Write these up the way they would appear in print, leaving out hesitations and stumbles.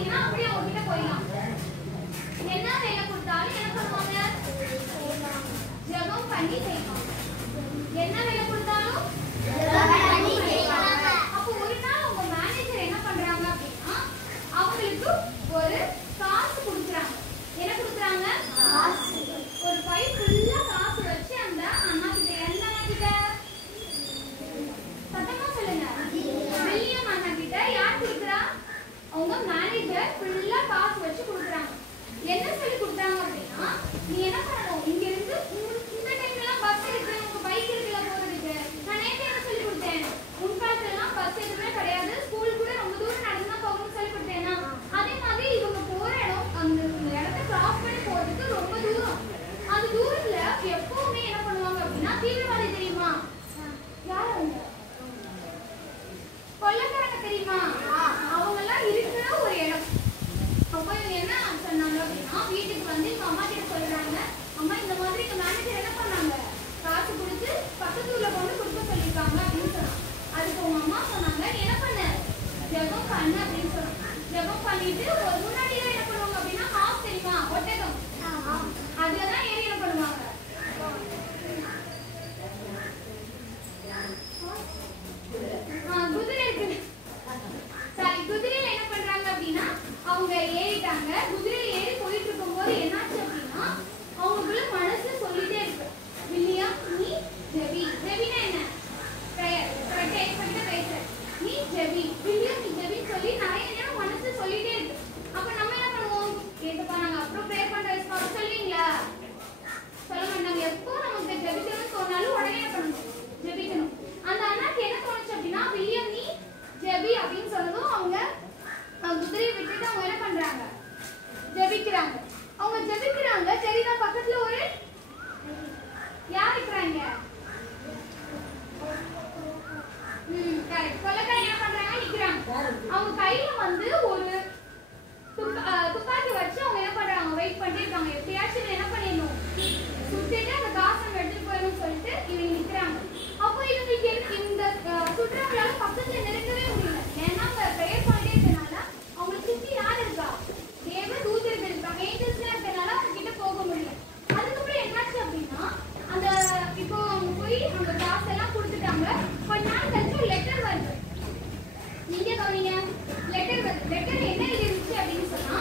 வந்தீங்கன்னா அப்படியே அவங்க கிட்ட போயிடலாம். என்ன வேலை கொடுத்தாலும் என்ன பண்ணுவாங்க? ஜெபம் பண்ணி செய்வாங்க. என்ன வேலை கொடுத்தாலும் ஜெபம் பண்ணி செய்வாங்க. அப்போ ஒரு நாள் உங்க மேனேஜர் என்ன பண்றாங்க அப்படின்னா அவங்களுக்கு ஒரு காசு கொடுக்குறாங்க. என்ன கொடுக்குறாங்க? காசு. ஒரு பை ஃபுல்லா காசு வச்சு அந்த அண்ணா கிட்ட, எந்த அண்ணா கிட்ட? சத்தமா சொல்லுங்க. வில்லியம் அண்ணா கிட்ட யார் கொடுக்குறா? அவங்க மேனேஜர் ஃபுல்லா காசு வச்சு கொடுக்குறாங்க. என்ன சொல்லி கொடுத்தாங்க அப்படின்னா நீ என்ன பண்ணணும், இங்க இருந்து இந்த டைம்ல எல்லாம் பஸ் இருக்கு, உங்க பைக் இருக்குல போறதுக்கு. நான் நேத்து என்ன சொல்லி கொடுத்தேன்? முன்காலத்துல எல்லாம் பஸ் எதுவுமே கிடையாது, ஸ்கூல் கூட ரொம்ப தூரம் நடந்து தான் போகணும்னு சொல்லி கொடுத்தேன்னா அதே மாதிரி இவங்க போற இடம் அந்த இடத்த கிராஸ் பண்ணி போறதுக்கு ரொம்ப தூரம். அந்த தூரத்துல எப்பவுமே என்ன பண்ணுவாங்க அப்படின்னா தீவிரவாதி தெரியுமா? யார் அவங்க? கொள்ளைக்காரங்க தெரியுமா? அவங்க எல்லாம் இருக்கிற ஒரு இடம். அப்போ இவங்க என்ன சொன்னாங்க அப்படின்னா வீட்டுக்கு வந்து எங்க அம்மா கிட்ட சொல்றாங்க, அம்மா இந்த மாதிரி எங்க மேனேஜர் என்ன பண்ணாங்க, காசு கொடுத்து பக்கத்து ஊர்ல கொண்டு கொடுக்க சொல்லியிருக்காங்க அப்படின்னு சொன்னாங்க. அதுக்கு உங்க அம்மா சொன்னாங்க நீ என்ன பண்ண, ஜெபம் பண்ணு அப்படின்னு சொன்னாங்க. ஜெபம் பண்ணிட்டு ஒரு முன்னாடியே என்ன பண்ணுவாங்க அப்படின்னா ஹாஃப் தெரியுமா, ஒட்டகம், அதுலதான் ஏறி என்ன பண்ணுவாங்க, குதிரை இருக்கு. சாரி, குதிரையில என்ன பண்றாங்க அப்படின்னா அவங்க ஏறிட்டாங்க. குதிரையில ஏறி போயிட்டு இருக்கும்போது என்னாச்சு அப்படின்னா அவங்களுக்குள்ள மனசு சொல்லிட்டே இருக்கு, வில்லியம் நீ ஜெபி. ஜெபினா என்ன? பிரேயர். பேசுற நீ ஜெபி, வில்லியம் நீ ஜெபி சொல்லி நிறைய நேரம் மனசு சொல்லிட்டே இருக்கு. அப்ப நம்ம என்ன பண்ணுவோம்? ஏதப்பா நாங்க அப்புறம் ப்ரேயர் பண்ற வயசு சொல்லுவீங்களா? சொல்ல மாட்டாங்க. எப்போ நமக்கு ஜெபிக்கணும்னு சொன்னாலும் உடனே என்ன பண்ணணும்? ஜெபிக்கணும். அந்த அண்ணாக்கு என்ன தோணுச்சு அப்படின்னா வில்லியம் நீ ஜெபி அப்படின்னு சொன்னதும் அவங்க குதிரையை விட்டுட்டு அவங்க என்ன பண்றாங்க? ஜெபிக்கிறாங்க. அவங்க ஜெபிக்கிறாங்க. சரிதான், பக்கத்துல ஒரு யார் இருக்கிறாங்க? கரெக்ட். கொள்ளைக்காரங்க என்ன பண்றாங்க? நிக்கிறாங்க. அவங்க கையில வந்து ஒரு துப்பாக்கி வச்சு அவங்க என்ன பண்றாங்க? வெயிட் பண்ணிட்டு இருக்காங்க. எப்படியாச்சும் என்ன பண்ணிடணும், சுட்டுட்டு அந்த காசை எடுத்துட்டு போயிடணும்னு சொல்லிட்டு இவங்க நிக்கிறாங்க. அப்போ இவங்களுக்கு இந்த சுற்றுலாவால பக்கத்துல நெருங்கவே முடியல. ஏன்னா அவங்க ப்ரேயர் பண்ணிட்டே இருக்கனால அவங்களுக்கு சுத்தி யார் இருக்கா? தேவ தூதர்கள் இருக்காங்க, ஏஞ்சல்ஸ் இருக்கனால அவங்க கிட்ட போக முடியல. அதுக்கப்புறம் என்னாச்சு அப்படின்னா அந்த இப்போ அவங்க போய் அந்த காசெல்லாம் கொடுத்துட்டாங்க. கொஞ்ச நாள் கழிச்சு ஒரு லெட்டர் வருது. நீங்க கவனிங்க, லெட்டர் வருது. லெட்டர் என்ன இருந்துச்சு அப்படின்னு சொன்னா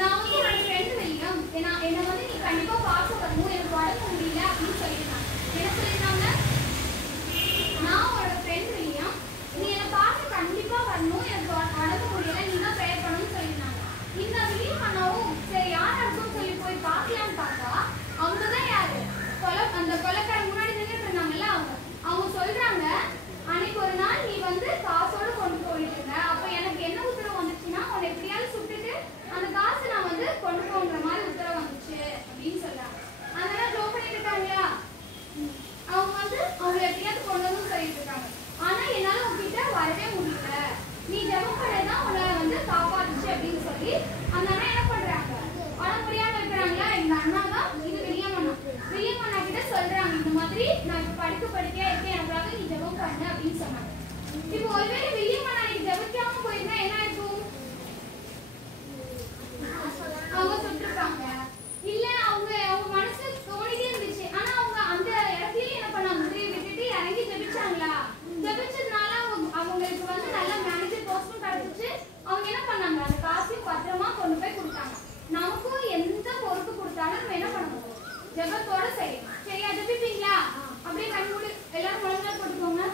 நான் வந்து என்னோட ஃப்ரெண்டு வில்லியம் என்ன வந்து நீ கண்டிப்பா பார்க்க வரணும், எனக்கு உடம்பு முடியல அப்படின்னு சொல்லியிருந்தாங்க. என்ன சொல்லியிருந்தாங்க? நான் உன்னோட ஃப்ரெண்ட் வில்லியம், நீ என்னை பார்க்க கண்டிப்பா வரணும், எனக்கு உடம்பு முடியல, நீ தான் ப்ரேயர் பண்ணணும்னு சொல்லியிருந்தாங்க. இந்த வில்லியம் அண்ணாவும் சரி யார் இருக்குன்னு சொல்லி போய் பார்க்கலான்னு பார்த்தா அவங்கதான் யாரு? அந்த கொலைக்காரங்க முன்னாடி நின்றுட்டு இருந்தாங்கல்ல அவங்க சொல்றாங்க, அன்னைக்கு ஒரு நாள் நீ வந்து காசோட கொண்டு போயிட்டு இருந்த, அப்ப எனக்கு என்ன உத்தரவு வந்துச்சுன்னா உன்னை எப்படியாவது சுட்டுட்டு அந்த காசு நான் வந்து கொண்டு போகிற மாதிரி உத்தரவு வந்துச்சு அப்படின்னு சொல்றாங்க. அதனால க்ளோ பண்ணிட்டு இருக்காங்களா? அவங்க வந்து அவங்க எப்படியாவது கொண்டு வந்து சொல்லிட்டு இருக்காங்க. ஆனா என்னால உங்ககிட்ட வரவே முடியல, நீ ஜெபம் பண்ணதான் உன்னை வந்து காப்பாத்துச்சு அப்படின்னு சொல்லி அந்த அண்ணா என்ன பண்றாங்க? வர முடியாம இருக்கிறாங்களா? இந்த அண்ணா தான் இது வில்லியம் அண்ணா. வில்லியம் அண்ணா கிட்ட சொல்றாங்க இந்த மாதிரி நான் இப்ப படிக்கையா இருக்கேன், எனக்காக நீ ஜெபம் பண்ணு அப்படின்னு சொன்னாங்க. இப்போ ஒருவேளை வில்லியம் அண்ணா நீ ஜெபிக்காம போயிருந்தா என்ன இருக்கும்? அவங்க சுட்டிருப்பாங்க. இல்ல அவங்க மனசு தோணிட்டே இருந்துச்சு. ஆனா அவங்க அந்த இடத்துலயே என்ன பண்ணாங்க? குதிரையை விட்டுட்டு இறங்கி ஜெபிச்சாங்களா? ஜெபிச்சதுனால அவங்களுக்கு வந்து நல்ல மேனேஜர் போஸ்டும் கிடைச்சிச்சு. அவங்க என்ன பண்ணாங்க? அந்த காசையும் பத்திரமா கொண்டு போய் கொடுத்தாங்க. நமக்கும் எந்த பொறுப்பு கொடுத்தாலும் நம்ம என்ன பண்ணணும்? ஜெபத்தோட செய்யணும். சரியா? ஜெபிப்பீங்களா? அப்படியே கண் மூடி எல்லாரும் முழங்கால் போட்டுக்கோங்க.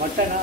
மட்டனா